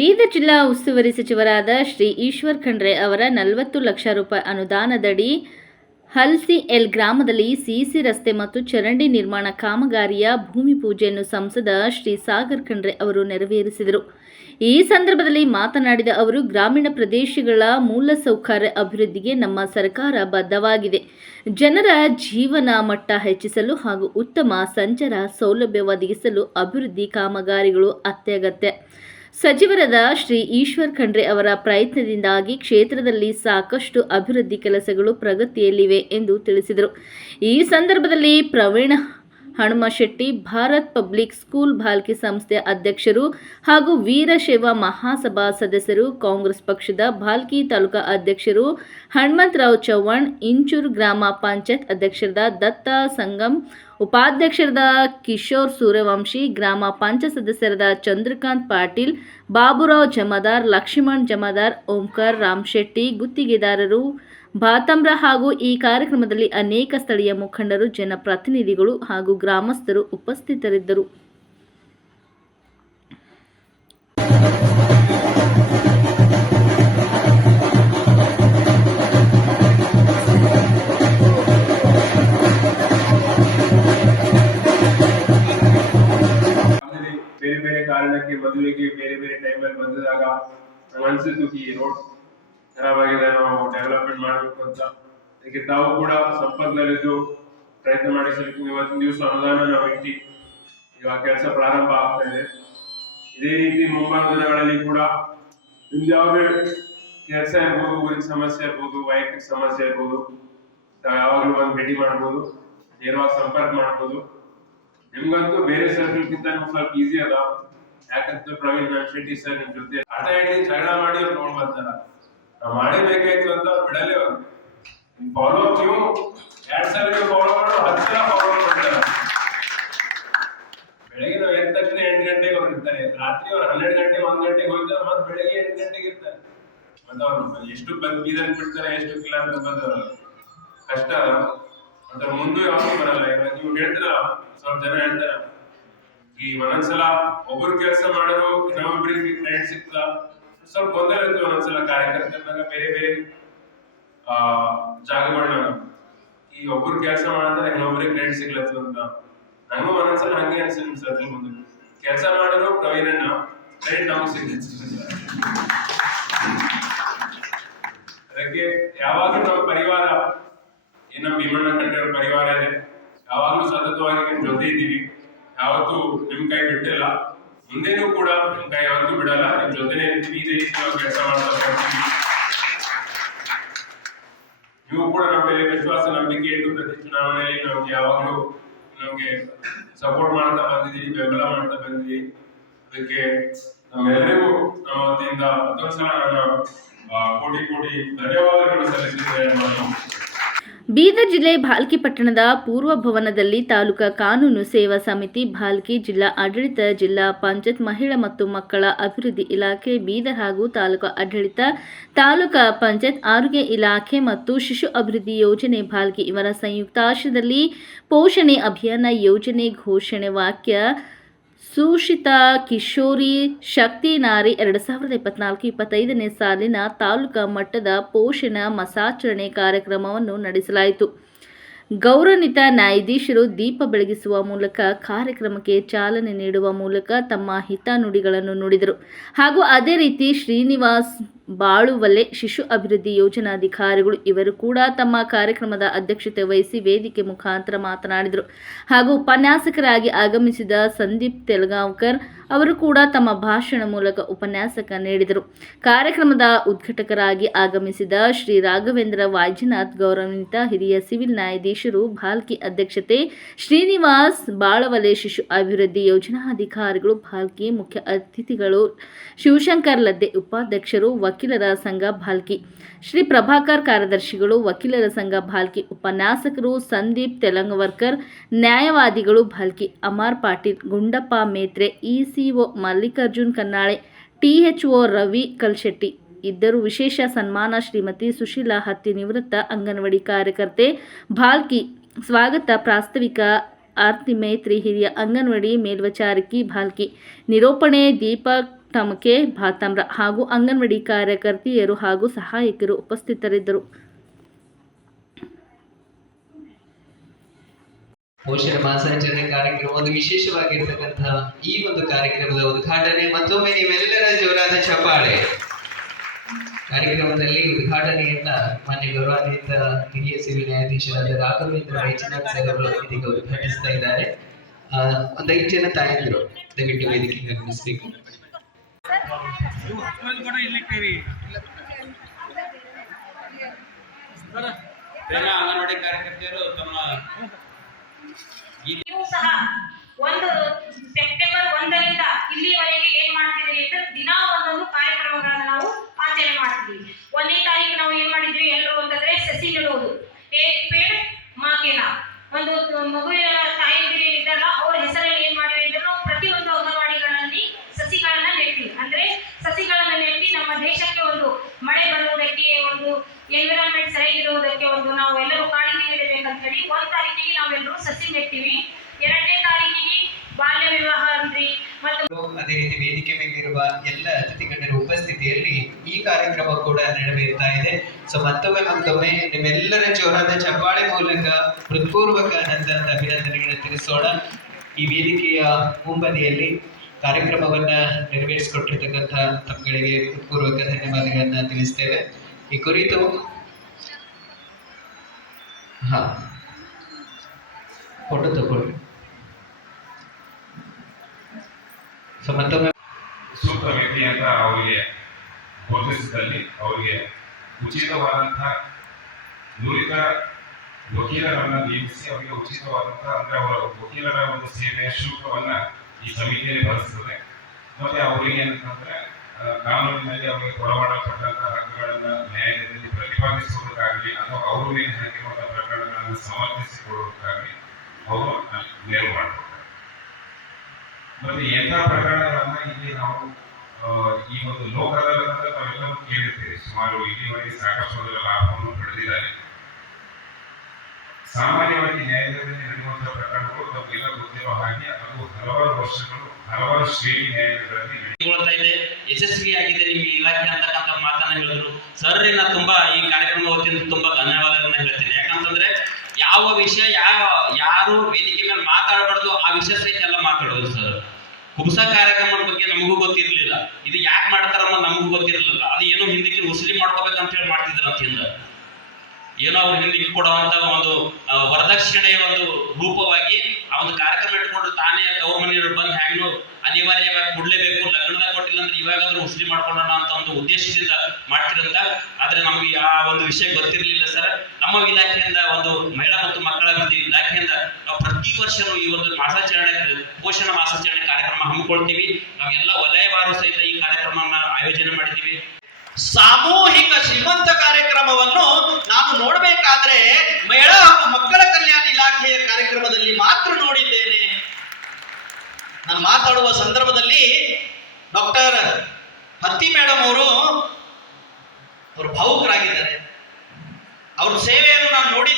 ಬೀದರ್ ಜಿಲ್ಲಾ ಉಸ್ತುವಾರಿ ಸಚಿವರಾದ ಶ್ರೀ ಈಶ್ವರ್ ಖಂಡ್ರೆ ಅವರ ನಲವತ್ತು ಲಕ್ಷ ರೂಪಾಯಿ ಅನುದಾನದಡಿ ಹಲ್ಸಿ ಎಲ್ ಗ್ರಾಮದಲ್ಲಿ ಸಿಸಿ ರಸ್ತೆ ಮತ್ತು ಚರಂಡಿ ನಿರ್ಮಾಣ ಕಾಮಗಾರಿಯ ಭೂಮಿ ಪೂಜೆಯನ್ನು ಸಂಸದ ಶ್ರೀ ಸಾಗರ್ ಖಂಡ್ರೆ ಅವರು ನೆರವೇರಿಸಿದರು. ಈ ಸಂದರ್ಭದಲ್ಲಿ ಮಾತನಾಡಿದ ಅವರು, ಗ್ರಾಮೀಣ ಪ್ರದೇಶಗಳ ಮೂಲಸೌಕರ್ಯ ಅಭಿವೃದ್ಧಿಗೆ ನಮ್ಮ ಸರ್ಕಾರ ಬದ್ಧವಾಗಿದೆ. ಜನರ ಜೀವನ ಮಟ್ಟ ಹೆಚ್ಚಿಸಲು ಹಾಗೂ ಉತ್ತಮ ಸಂಚಾರ ಸೌಲಭ್ಯ ಒದಗಿಸಲು ಅಭಿವೃದ್ಧಿ ಕಾಮಗಾರಿಗಳು ಅತ್ಯಗತ್ಯ. ಸಚಿವರಾದ ಶ್ರೀ ಈಶ್ವರ್ ಖಂಡ್ರೆ ಅವರ ಪ್ರಯತ್ನದಿಂದಾಗಿ ಕ್ಷೇತ್ರದಲ್ಲಿ ಸಾಕಷ್ಟು ಅಭಿವೃದ್ಧಿ ಕೆಲಸಗಳು ಪ್ರಗತಿಯಲ್ಲಿವೆ ಎಂದು ತಿಳಿಸಿದರು. ಈ ಸಂದರ್ಭದಲ್ಲಿ ಪ್ರವೀಣ್ ಹನುಮಶೆಟ್ಟಿ ಭಾರತ್ ಪಬ್ಲಿಕ್ ಸ್ಕೂಲ್ ಭಾಲ್ಕಿ ಸಂಸ್ಥೆ ಅಧ್ಯಕ್ಷರು ಹಾಗೂ ವೀರಶೈವ ಮಹಾಸಭಾ ಸದಸ್ಯರು, ಕಾಂಗ್ರೆಸ್ ಪಕ್ಷದ ಭಾಲ್ಕಿ ತಾಲೂಕಾ ಅಧ್ಯಕ್ಷರು ಹನುಮಂತರಾವ್ ಚವ್ಹಾಣ್ ಇಂಚೂರು ಗ್ರಾಮ ಪಂಚಾಯತ್ ಅಧ್ಯಕ್ಷರಾದ ದತ್ತ ಸಂಗಮ್, ಉಪಾಧ್ಯಕ್ಷರಾದ ಕಿಶೋರ್ ಸೂರ್ಯವಂಶಿ, ಗ್ರಾಮ ಪಂಚಾಯತ್ ಸದಸ್ಯರಾದ ಚಂದ್ರಕಾಂತ್ ಪಾಟೀಲ್, ಬಾಬುರಾವ್ ಜಮದಾರ್, ಲಕ್ಷ್ಮಣ್ ಜಮದಾರ್, ಓಂಕಾರ್ ರಾಮಶೆಟ್ಟಿ ಗುತ್ತಿಗೆದಾರರು ಬಾತಮ್ರ ಹಾಗೂ ಈ ಕಾರ್ಯಕ್ರಮದಲ್ಲಿ ಅನೇಕ ಸ್ಥಳೀಯ ಮುಖಂಡರು, ಜನಪ್ರತಿನಿಧಿಗಳು ಹಾಗೂ ಗ್ರಾಮಸ್ಥರು ಉಪಸ್ಥಿತರಿದ್ದರು. ಬೇರೆ ಬೇರೆ ಮದುವೆಗೆ ಬೇರೆ ಬೇರೆ ಟೈಮಲ್ಲಿ ಬಂದಾಗ ನಂಗೆ ಅನ್ಸಿತ್ತು ಈ ರೋಡ್ ಖರಾಬಾಗಿದೆ ನಾವು ಡೆವಲಪ್ಮೆಂಟ್ ಮಾಡಬೇಕು ಅಂತ. ಅದಕ್ಕೆ ತಾವು ಕೂಡ ಸಂಪರ್ಕದಲ್ಲಿದ್ದು ಪ್ರಯತ್ನ ಮಾಡಿಸಲಿಕ್ಕೂ ಇವತ್ತಿನ ದಿವಸ ಅನುದಾನ ನಾವು ಇಟ್ಟು ಇವಾಗ ಕೆಲಸ ಪ್ರಾರಂಭ ಆಗ್ತಾ ಇದೆ. ಇದೇ ರೀತಿ ಮುಂಬರುವ ದಿನಗಳಲ್ಲಿ ಕೂಡ ನಿಮ್ದು ಯಾವುದೇ ಕೆಲಸ ಇರ್ಬೋದು, ಊರಿನ ಸಮಸ್ಯೆ ಇರ್ಬೋದು, ವೈಯಕ್ತಿಕ ಸಮಸ್ಯೆ ಇರ್ಬೋದು, ತಾವು ಯಾವಾಗಲೂ ಬಂದು ಭೇಟಿ ಮಾಡ್ಬೋದು, ನೇರವಾಗಿ ಸಂಪರ್ಕ ಮಾಡ್ಬೋದು. ನಿಮ್ಗಂತೂ ಬೇರೆ ಸರ್ಕಲ್ಗಿಂತ ನಿಮ್ಗೆ ಸ್ವಲ್ಪ ಈಸಿ ಅದ. ಯಾಕಂತ ಪ್ರವೀಣ್ ಶೆಟ್ಟಿ ಸರ್ ನಿಮ್ ಜೊತೆ ಆಟ ಹೇಳಿ ಜಗಳ ಮಾಡಿ ಅವ್ರು ತಗೊಂಡ್ ಬರ್ತಾರ ನಾವ್ ಮಾಡೇಬೇಕಾಯ್ತು ಅಂತ ಬಿಡಲೇ ಅವ್ರು. ಫಾಲೋ ನೀವು ಎರಡ್ ನೀವು ಫಾಲೋ ಮಾಡೋ ಹತ್ತು ಸಲ ಫಾಲೋ ಮಾಡ್ತಾರೆ. ಬೆಳಗ್ಗೆ ನಾವು ಎದ್ದ ತಕ್ಷಣ ಎಂಟು ಗಂಟೆಗೆ ಅವ್ರು ಇರ್ತಾರೆ. ರಾತ್ರಿ ಅವ್ರು ಹನ್ನೆರಡು ಗಂಟೆ ಒಂದ್ ಗಂಟೆಗೆ ಹೋಗ್ತಾರೆ, ಮತ್ತೆ ಬೆಳಗ್ಗೆ ಎಂಟು ಗಂಟೆಗೆ ಇರ್ತಾರೆ. ಮತ್ತೆ ಅವ್ರು ಎಷ್ಟು ಬಂದ್ ಬೀದರ್ ಬಿಡ್ತಾರೆ, ಎಷ್ಟು ಕಿಲೋಮೀಟರ್ ಬಂದವರು. ಕಷ್ಟ ಮತ್ತೆ ಮುಂದೆ ಯಾವಾಗ ಬರಲ್ಲ. ನೀವು ಹೇಳ್ತೀರ ಸ್ವಲ್ಪ ಜನ ಹೇಳ್ತಾರ. ಈ ಒಂದೊಂದ್ಸಲ ಒಬ್ಬರು ಕೆಲಸ ಮಾಡೋರು ಇನ್ನೊಬ್ಬರಿಗೆ ಕ್ರೆಡಿಟ್ ಸಿಗ್ತದ. ಸ್ವಲ್ಪ ಗೊಂದಲ ಇರ್ತದೆ ಒಂದೊಂದ್ಸಲ ಕಾರ್ಯಕರ್ತರಾಗ ಬೇರೆ ಬೇರೆ ಆ ಜಾಗಗಳನ್ನ ಈ ಒಬ್ರು ಕೆಲಸ ಮಾಡಿದ್ರೆ ಇನ್ನೊಬ್ರಿಗೆ ಕ್ರೆಡಿಟ್ ಸಿಗ್ಲತ್ತು ಅಂತ. ನಂಗೂ ಒಂದೊಂದ್ಸಲ ಹಂಗೆ ಅನ್ಸುತ್ತೆ ಸರ್ ಮುಂದೆ. ಕೆಲಸ ಮಾಡಿದ್ರು ಪ್ರವೀಣಣ್ಣ ಕ್ರೆಡಿಟ್ ನಮಗೆ ಅದಕ್ಕೆ ಯಾವಾಗಲೂ ನಮ್ಮ ಪರಿವಾರ ಏನ ನಮ್ಮ ಭೀಮಣ್ಣ ಕಂಡ್ರೆ ಪರಿವಾರ ಇದೆ. ಯಾವಾಗಲೂ ಸತತವಾಗಿ ನಿಮ್ ಜೊತೆ ಇದ್ದೀವಿ. ಯಾವತ್ತೂ ನಿಮ್ ಕೈ ಬಿಟ್ಟಿಲ್ಲ. ಮುಂದೆನೂ ಕೂಡ ನಿಮ್ ಕೈ ಯಾವತ್ತೂ ಬಿಡಲ್ಲ. ನಿಮ್ ಜೊತೆನೇ ಕೆಲಸ ಮಾಡ್ತಾ ಹೋಗ್ತೀವಿ ನೀವು ಕೂಡ ನಮ್ಮ ಮೇಲೆ ವಿಶ್ವಾಸ, ನಂಬಿಕೆ ಇಟ್ಟು ಪ್ರತಿ ಚುನಾವಣೆಯಲ್ಲಿ ನಮ್ಗೆ ಯಾವಾಗಲೂ ನಮ್ಗೆ ಸಪೋರ್ಟ್ ಮಾಡ್ತಾ ಬಂದಿದ್ದೀರಿ, ಬೆಂಬಲ ಮಾಡ್ತಾ ಬಂದಿದ್ದೀರಿ. ಅದಕ್ಕೆ ನಮ್ಮೆಲ್ಲರಿಗೂ ನಮ್ಮ ವತಿಯಿಂದ ಮತ್ತೊಂದು ಸಲ ನನ್ನ ಕೋಟಿ ಕೋಟಿ ಧನ್ಯವಾದಗಳು ಸಲ್ಲಿಸಿದ್ದೇನೆ. ಬೀದರ್ ಜಿಲ್ಲೆ ಭಾಲ್ಕಿ ಪಟ್ಟಣದ ಪೂರ್ವ ಭವನದಲ್ಲಿ ತಾಲೂಕಾ ಕಾನೂನು ಸೇವಾ ಸಮಿತಿ ಭಾಲ್ಕಿ ಜಿಲ್ಲಾ ಆಡಳಿತ, ಜಿಲ್ಲಾ ಪಂಚಾಯತ್ ಮಹಿಳಾ ಮತ್ತು ಮಕ್ಕಳ ಅಭಿವೃದ್ಧಿ ಇಲಾಖೆ, ಬೀದರ್ ಹಾಗೂ ತಾಲೂಕಾ ಆಡಳಿತ, ತಾಲೂಕಾ ಪಂಚಾಯತ್ ಆರೋಗ್ಯ ಇಲಾಖೆ ಮತ್ತು ಶಿಶು ಅಭಿವೃದ್ಧಿ ಯೋಜನೆ ಭಾಲ್ಕಿ ಇವರ ಸಂಯುಕ್ತಾಶ್ರಯದಲ್ಲಿ ಪೋಷಣೆ ಅಭಿಯಾನ ಯೋಜನೆ ಘೋಷಣೆ ವಾಕ್ಯ ಸುಶಿತಾ, ಕಿಶೋರಿ, ಶಕ್ತಿ ನಾರಿ ಎರಡು ಸಾವಿರದ ಇಪ್ಪತ್ನಾಲ್ಕು ಇಪ್ಪತ್ತೈದನೇ ಸಾಲಿನ ತಾಲೂಕಾ ಮಟ್ಟದ ಪೋಷಣ ಮಸಾಚರಣೆ ಕಾರ್ಯಕ್ರಮವನ್ನು ನಡೆಸಲಾಯಿತು. ಗೌರವಿತ ನ್ಯಾಯಾಧೀಶರು ದೀಪ ಬೆಳಗಿಸುವ ಮೂಲಕ ಕಾರ್ಯಕ್ರಮಕ್ಕೆ ಚಾಲನೆ ನೀಡುವ ಮೂಲಕ ತಮ್ಮ ಹಿತನುಡಿಗಳನ್ನು ನುಡಿದರು. ಹಾಗೂ ಅದೇ ರೀತಿ ಶ್ರೀನಿವಾಸ್ ಬಾಳುವಲೆ ಶಿಶು ಅಭಿವೃದ್ಧಿ ಯೋಜನಾಧಿಕಾರಿಗಳು ಇವರು ಕೂಡ ತಮ್ಮ ಕಾರ್ಯಕ್ರಮದ ಅಧ್ಯಕ್ಷತೆ ವಹಿಸಿ ವೇದಿಕೆ ಮುಖಾಂತರ ಮಾತನಾಡಿದರು. ಹಾಗೂ ಉಪನ್ಯಾಸಕರಾಗಿ ಆಗಮಿಸಿದ ಸಂದೀಪ್ ತೆಲಗಾಂವ್ಕರ್ ಅವರು ಕೂಡ ತಮ್ಮ ಭಾಷಣ ಮೂಲಕ ಉಪನ್ಯಾಸಕ ನೀಡಿದರು. ಕಾರ್ಯಕ್ರಮದ ಉದ್ಘಾಟಕರಾಗಿ ಆಗಮಿಸಿದ ಶ್ರೀ ರಾಘವೇಂದ್ರ ವಾಯ್ಜನಾಥ್ ಗೌರವಾನ್ವಿತ ಹಿರಿಯ ಸಿವಿಲ್ ನ್ಯಾಯಾಧೀಶರು ಭಾಲ್ಕಿ ಅಧ್ಯಕ್ಷತೆ ಶ್ರೀನಿವಾಸ್, ಬಾಳವಲೆ ಶಿಶು ಅಭಿವೃದ್ಧಿ ಯೋಜನಾಧಿಕಾರಿಗಳು ಭಾಲ್ಕಿ ಮುಖ್ಯ ಅತಿಥಿಗಳು, ಶಿವಶಂಕರ್ ಲದ್ದೆ ಉಪಾಧ್ಯಕ್ಷರು ವಕೀಲರ ಸಂಘ ಭಾಲ್ಕಿ. ಶ್ರೀ ಪ್ರಭಾಕರ್ ಕಾರ್ಯದರ್ಶಿಗಳು, ವಕೀಲರ ಸಂಘ ಭಾಲ್ಕಿ. ಉಪನ್ಯಾಸಕರು ಸಂದೀಪ್ ತೆಲಂಗವರ್ಕರ್, ನ್ಯಾಯವಾದಿಗಳು Bhalki. Amar Patil, Gundappa Metre, ECO Mallikarjun Kannale, THO Ravi Kalshetti. ಇದ್ದರು ವಿಶೇಷ ಸನ್ಮಾನ ಶ್ರೀಮತಿ ಸುಶೀಲಾ ಹತ್ತಿ ನಿವೃತ್ತ ಅಂಗನವಾಡಿ ಕಾರ್ಯಕರ್ತೆ. ಭಾಲ್ಕಿ, ಸ್ವಾಗತ ಪ್ರಾಸ್ತಾವಿಕ ಆರ್ತಿ ಮೈತ್ರಿ ಹಿರಿಯ ಅಂಗನವಾಡಿ ಮೇಲ್ವಿಚಾರಕಿ ಭಾಲ್ಕಿ. ನಿರೂಪಣೆ ದೀಪಕ್ ತಮಕೆ ಭಾತಾಮ್ರ ಹಾಗೂ ಅಂಗನವಾಡಿ ಕಾರ್ಯಕರ್ತೆಯರು ಹಾಗೂ ಸಹಾಯಕರು ಉಪಸ್ಥಿತರಿದ್ದರು. ಪೋಷಣ ಮಾಸಾಚರಣೆ ಕಾರ್ಯಕ್ರಮ ಒಂದು ವಿಶೇಷವಾಗಿರ್ತಕ್ಕಂತಹ ಈ ಒಂದು ಕಾರ್ಯಕ್ರಮದ ಉದ್ಘಾಟನೆ. ಮತ್ತೊಮ್ಮೆ ನೀವೆಲ್ಲರ ಜೋರಾದ ಚಪ್ಪಾಳೆ. ಕಾರ್ಯಕ್ರಮದಲ್ಲಿ ಉದ್ಘಾಟನೆಯನ್ನ ಮಾನ್ಯ ಗೌರವಾನ್ವಿತ ಹಿರಿಯ ಸಿವಿಲ್ ನ್ಯಾಯಾಧೀಶರಾದ ರಾಘವೇಂದ್ರ ವೈದ್ಯನಾಥ್ ಸರ್ ಅವರು ಇದೀಗ ಉದ್ಘಾಟಿಸ್ತಾ ಇದ್ದಾರೆ. ಒಂದೈದು ಜನ ತಾಯಂದಿರು, ದಯವಿಟ್ಟು ವೇದಿಕೆಗೆ ಆಗಮಿಸ್ಬೇಕು. ಎಲ್ಲ ಅಂಗನವಾಡಿ ಕಾರ್ಯಕರ್ತೆಯರು ತಮ್ಮ ಸಹ ಒಂದು ಸೆಪ್ಟೆಂಬರ್ ಒಂದರಿಂದ ಇಲ್ಲಿವರೆಗೆ ಏನ್ ಮಾಡ್ತಿದ್ರಿ ಅಂದ್ರೆ ದಿನ ಒಂದೊಂದು ಕಾರ್ಯಕ್ರಮಗಳನ್ನ ನಾವು ಆಚರಣೆ ಮಾಡ್ತೀವಿ. ಒಂದನೇ ತಾರೀಕು ನಾವು ಏನ್ ಮಾಡಿದ್ವಿ? ಎಲ್ಲರೂ ಅಂತಂದ್ರೆ ಸಸಿ ನೆಡುವುದು. ಏ ಪೇಡ್ ಮಾಕೆನ. ಒಂದು ಮಗುವಿನ ತಾಯಂದಿರು ಏನಿದ್ದಾರಲ್ಲ ಅವ್ರ ಹೆಸರಲ್ಲಿ ಏನ್ ಮಾಡಿವಿ ಅಂದ್ರೆ ನಾವು ಪ್ರತಿಯೊಂದು ಅಂಗನವಾಡಿಗಳಲ್ಲಿ ಸಸಿಗಳನ್ನ ನೆಟ್ವಿ ಅಂದ್ರೆ ಸಸಿಗಳನ್ನ ನೆಟ್ಟಿ ನಮ್ಮ ದೇಶಕ್ಕೆ ಒಂದು ಮಳೆ ಬರುವುದಕ್ಕೆ ಒಂದು ಎನ್ವಿರಾನ್ಮೆಂಟ್ ಸರಿಯಾಗಿರುವುದಕ್ಕೆ ಒಂದು ನಾವು ಎಲ್ಲರೂ ಕಾಳಜಿ ನೀಡಬೇಕಂತ ಹೇಳಿ ಒಂದ್ ತಾರೀಕಿಗೆ ನಾವೆಲ್ಲರೂ ಸಸಿ ನೆಟ್ಟಿವಿ ಎರಡನೇ ತಾರೀಕಿಗೆ ಬಾಲ್ಯ ವಿವಾಹ ಅಂದ್ರಿ. ಮತ್ತು ಅದೇ ರೀತಿ ವೇದಿಕೆ ಮೇಲಿರುವ ಎಲ್ಲ ಅತಿಥಿ ಗಣ್ಯರ ಉಪಸ್ಥಿತಿಯಲ್ಲಿ ಈ ಕಾರ್ಯಕ್ರಮ ಕೂಡ ನೆರವೇರ್ತಾ ಇದೆ. ಸೊ ಮತ್ತೊಮ್ಮೆ ಮತ್ತೊಮ್ಮೆ ನಿಮ್ಮೆಲ್ಲರ ಜೋರಾದ ಚಪ್ಪಾಳೆ ಮೂಲಕ ಹೃತ್ಪೂರ್ವಕ ಅನಂತ ಅಭಿನಂದನೆಗಳನ್ನು ತಿಳಿಸೋಣ. ಈ ವೇದಿಕೆಯ ಮುಂಬದಿಯಲ್ಲಿ ಕಾರ್ಯಕ್ರಮವನ್ನ ನೆರವೇರಿಸಿಕೊಟ್ಟಿರ್ತಕ್ಕಂಥ ತಮ್ಮಗಳಿಗೆ ಹೃತ್ಪೂರ್ವಕ ಧನ್ಯವಾದಗಳನ್ನ ತಿಳಿಸ್ತೇವೆ. ಈ ಕುರಿತು ಹಾ. ಫೋಟೋ ತಗೊಳ್ಳಿ ಸೊ ಮತ್ತೊಮ್ಮೆ ಸೂಕ್ತ ವ್ಯಕ್ತಿ ಅಂತ ಅವರಿಗೆ ಘೋಷಿಸಿದಲ್ಲಿ ಅವರಿಗೆ ಉಚಿತವಾದಂತಹ ನುರಿತ ವಕೀಲರನ್ನ ನೇಮಿಸಿ ಅವರಿಗೆ ಉಚಿತವಾದಂತಹ ಅಂದ್ರೆ ಅವರ ವಕೀಲರ ಒಂದು ಸೇವೆಯ ಶುಲ್ಕವನ್ನ ಈ ಸಮಿತಿಯಲ್ಲಿ ಬಳಸ್ತದೆ ಮತ್ತೆ ಅವರಿಗೆ ಏನಂತಂದ್ರೆ ಕಾನೂನಿನಲ್ಲಿ ಅವರಿಗೆ ಕೊಡಮಾಡಲ್ಪಟ್ಟಂತಹ ಹಕ್ಕುಗಳನ್ನ ನ್ಯಾಯಾಲಯದಲ್ಲಿ ಪ್ರತಿಪಾದಿಸುವುದಕ್ಕಾಗಲಿ ಅಥವಾ ಅವರು ಏನು ಹಾಕಿರುವಂತಹ ಪ್ರಕರಣಗಳನ್ನು ಸಮರ್ಥಿಸಿಕೊಳ್ಳುವುದಕ್ಕಾಗಲಿ ಅವರು ನೆರವು ಮಾಡ್ತಾರೆ ಮತ್ತೆ ಎಂಥ ಪ್ರಕರಣಗಳನ್ನ ಇಲ್ಲಿ ನಾವು ಈ ಒಂದು ಲೋಕ ಅದಾಲತ್ ನಾವೆಲ್ಲರೂ ಕೇಳಿರ್ತೇವೆ. ಸುಮಾರು ಇಲ್ಲಿವರೆಗೆ ಸಾಕಷ್ಟು ಲಾಭವನ್ನು ಪಡೆದಿದ್ದಾರೆ. ಸಾಮಾನ್ಯವಾಗಿ ನ್ಯಾಯಾಲಯದಲ್ಲಿ ನಡೆಯುವಂತಹ ಪ್ರಕರಣಗಳು ನಮಗೆಲ್ಲ ಗೊತ್ತಿರುವ ಹಾಗೆ ಅದು ಹಲವಾರು ವರ್ಷಗಳು, ಹಲವಾರು ಶ್ರೇಣಿ ನ್ಯಾಯಾಲಯಗಳಲ್ಲಿ ಇದೆ. ಯಶಸ್ವಿಯಾಗಿದೆ ನಿಮಗೆ ಇಲಾಖೆ ಅಂತಕ್ಕಂಥ ಮಾತನ್ನ ಹೇಳಿದ್ರು. ಸರ್ ನಾ ತುಂಬಾ ಈ ಕಾರ್ಯಕ್ರಮ ವತಿಯಿಂದ ತುಂಬಾ ಧನ್ಯವಾದಗಳನ್ನ ಹೇಳ್ತೀನಿ. ಯಾಕಂತಂದ್ರೆ ಯಾವ ವಿಷಯ, ಯಾವ, ಯಾರು ವೇದಿಕೆ ಮೇಲೆ ಮಾತಾಡಬಾರ್ದು, ಆ ವಿಷಯ ಸಹಿತ ಎಲ್ಲ ಮಾತಾಡೋದು ಸರ್ ಕುಬ್ಸ ಕಾರ್ಯಕ್ರಮದ ಬಗ್ಗೆ ನಮಗೂ ಗೊತ್ತಿರ್ಲಿಲ್ಲ. ಇದು ಯಾಕೆ ಮಾಡ್ತಾರಮ್ಮ ನಮಗೂ ಗೊತ್ತಿರ್ಲಿಲ್ಲ. ಅದು ಏನೋ ಹಿಂದಕ್ಕೆ ಮುಸ್ಲಿಂ ಮಾಡ್ಕೋಬೇಕಂತ ಹೇಳಿ ಮಾಡ್ತಿದ್ರು ಅಂತ ಹಿಂದ. ಏನೋ ಅವ್ರ ಹಿಂದಿಗೆ ಕೊಡುವಂತ ಒಂದು ವರದಕ್ಷಿಣೆಯ ಒಂದು ರೂಪವಾಗಿ ಆ ಒಂದು ಕಾರ್ಯಕ್ರಮ ಇಟ್ಕೊಂಡು ತಾನೇ ತವ್ರ ಮನೆಯವರು ಬಂದು ಹ್ಯಾಂಗ್ನು ಅನಿವಾರ್ಯವಾಗಿ ಕೊಡ್ಲೇಬೇಕು ಲಗ್ನದಾಗ ಕೊಟ್ಟಿಲ್ಲ ಅಂದ್ರೆ ಇವಾಗಾದ್ರೂ ಉಸಿರಿ ಮಾಡ್ಕೊಳ್ಳೋಣ ಅಂತ ಒಂದು ಉದ್ದೇಶದಿಂದ ಮಾಡ್ತಿರಂತ ಆದ್ರೆ ನಮಗೆ ಆ ಒಂದು ವಿಷಯ ಗೊತ್ತಿರಲಿಲ್ಲ ಸರ್. ನಮ್ಮ ಇಲಾಖೆಯಿಂದ ಒಂದು ಮಹಿಳಾ ಮತ್ತು ಮಕ್ಕಳ ಅಭಿವೃದ್ಧಿ ಇಲಾಖೆಯಿಂದ ನಾವು ಪ್ರತಿ ವರ್ಷನೂ ಈ ಒಂದು ಮಾಸಾಚರಣೆ, ಪೋಷಣ ಮಾಸಾಚರಣೆ ಕಾರ್ಯಕ್ರಮ ಹಮ್ಮಿಕೊಳ್ತೀವಿ. ನಾವೆಲ್ಲ ವಲಯವಾರು ಸಹಿತ ಈ ಕಾರ್ಯಕ್ರಮವನ್ನ ಆಯೋಜನೆ ಮಾಡಿದ್ದೀವಿ. ಸಾಮೂಹಿಕ ಶ್ರೀಮಂತ ಕಾರ್ಯಕ್ರಮವನ್ನು ನಾನು ನೋಡಬೇಕಾದ್ರೆ ಮಹಿಳಾ ಹಾಗೂ ಮಕ್ಕಳ ಕಲ್ಯಾಣ ಇಲಾಖೆಯ ಕಾರ್ಯಕ್ರಮದಲ್ಲಿ ಮಾತ್ರ ನೋಡಿದ್ದೇನೆ ನಾನು ಮಾತಾಡುವ ಸಂದರ್ಭದಲ್ಲಿ ಡಾಕ್ಟರ್ ಹತ್ತಿ ಮೇಡಮ್ ಅವರು ಅವರು ಭಾವುಕರಾಗಿದ್ದಾರೆ. ಅವ್ರ ಸೇವೆಯನ್ನು ನಾನು ನೋಡಿದ್ದೇನೆ